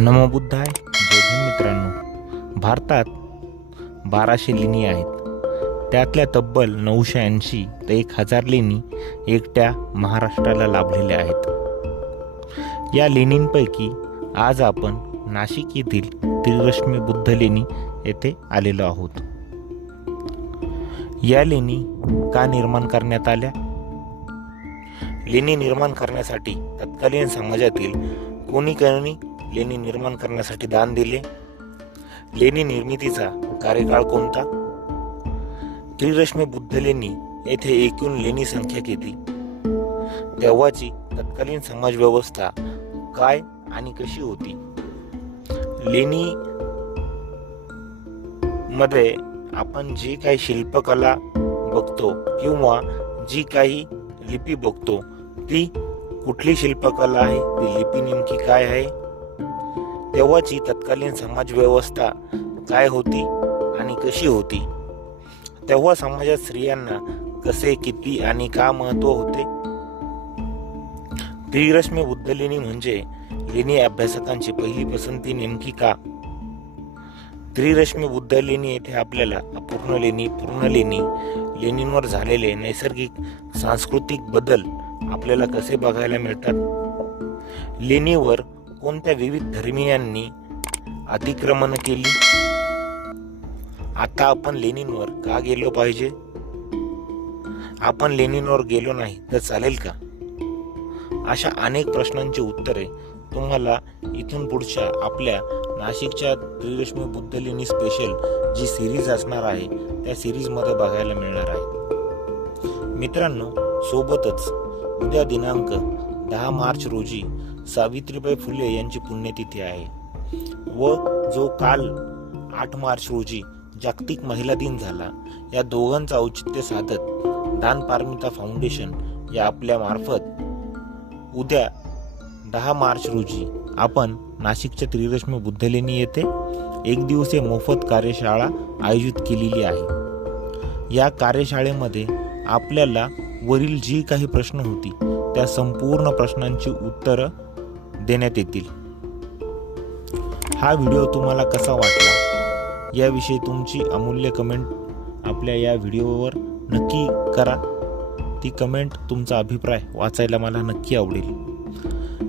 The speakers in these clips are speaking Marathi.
नमो बुद्धाय जोधी मित्रांनो. भारतात बाराशे लेणी आहेत. त्यातल्या तब्बल नऊशे ऐंशी ते एक हजार लेणी एकट्या महाराष्ट्राला लाभलेल्या आहेत. या लेणींपैकी आज आपण नाशिक येथील त्रिरश्मी बुद्ध लेणी येथे आलेलो आहोत. या लेणी का निर्माण करण्यात आल्या? लेणी निर्माण करण्यासाठी तत्कालीन समाजातील कोणी कोणी लेणी निर्माण करण्यासाठी दान दिले. लेणी निर्मितीचा कार्यकाळ कोणता? त्रिरश्मी बुद्ध लेणी येथे एकूण लेणी संख्या किती? तेव्हाची तत्कालीन समाज व्यवस्था काय आणि कशी होती? लेणी मध्ये आपण जी काही शिल्पकला बघतो किंवा जी काही लिपी बघतो ती कुठली शिल्पकला आहे? ती लिपी नेमकी काय आहे? तेव्हाची तत्कालीन समाजव्यवस्था काय होती आणि कशी होती? तेव्हा समाजात स्त्रियांना कसे किती आणि का महत्त्व होते? त्रिरश्मी बुद्धलेणी म्हणजे लेणी अभ्यासकांची पहिली पसंती नेमकी का? त्रिरश्मी बुद्ध लेणी येथे आपल्याला अपूर्ण लेणी पूर्ण लेणी लेणींवर झालेले नैसर्गिक सांस्कृतिक बदल आपल्याला कसे बघायला मिळतात? लेणीवर कोणत्या विविध धर्मीयांनी अतिक्रमण केली? आता आपण लेणींवर का गेलो पाहिजे? आपण लेणींवर गेलो नाही तर चालेल का? अशा अनेक प्रश्नांची उत्तरे तुम्हाला इथून पुढच्या आपल्या नाशिकच्या त्रिरश्मी बुद्ध लेणी स्पेशल जी सिरीज असणार आहे त्या सिरीजमध्ये बघायला मिळणार आहे. मित्रांनो सोबतच उद्या दिनांक दहा मार्च रोजी सावित्रीबाई फुले यांची पुण्यतिथी आहे. व जो काल आठ मार्च रोजी जागतिक महिला दिन झाला या दोघांचं औचित्य साधत दान पारमिता फाउंडेशन या आपल्या मार्फत उद्या दहा मार्च रोजी आपण नाशिकच्या त्रिरश्मी बुद्धलेणी येथे एक दिवसीय मोफत कार्यशाळा आयोजित केलेली आहे. या कार्यशाळेमध्ये आपल्याला वरील जी काही प्रश्न होती त्या संपूर्ण प्रश्नांची उत्तरं देण्यात येतील. हा व्हिडिओ तुम्हाला कसा वाटला? याविषयी तुमची अमूल्य कमेंट आपल्या या व्हिडिओवर नक्की करा. ती कमेंट तुमचा अभिप्राय वाचायला मला नक्की आवडेल.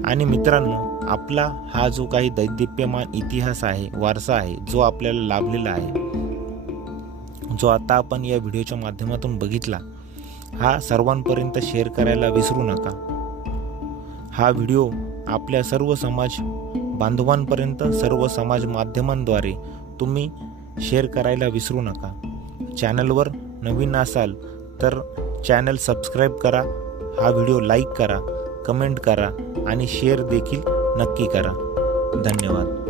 आणि मित्रांनो आपला हा जो काही दैदिप्यमान इतिहास आहे वारसा आहे जो आपल्याला लाभलेला आहे जो आता आपण या व्हिडिओच्या माध्यमातून बघितला हा सर्वांपर्यंत शेअर करायला विसरू नका. हा व्हिडिओ आपल्या सर्व समाज बांधवांपर्यंत सर्व समाज माध्यमांद्वारे तुम्ही शेअर करायला विसरू नका. चॅनलवर नवीन असाल तर चॅनल सबस्क्राईब करा हा व्हिडिओ लाईक करा कमेंट करा आणि शेअर देखील नक्की करा. धन्यवाद.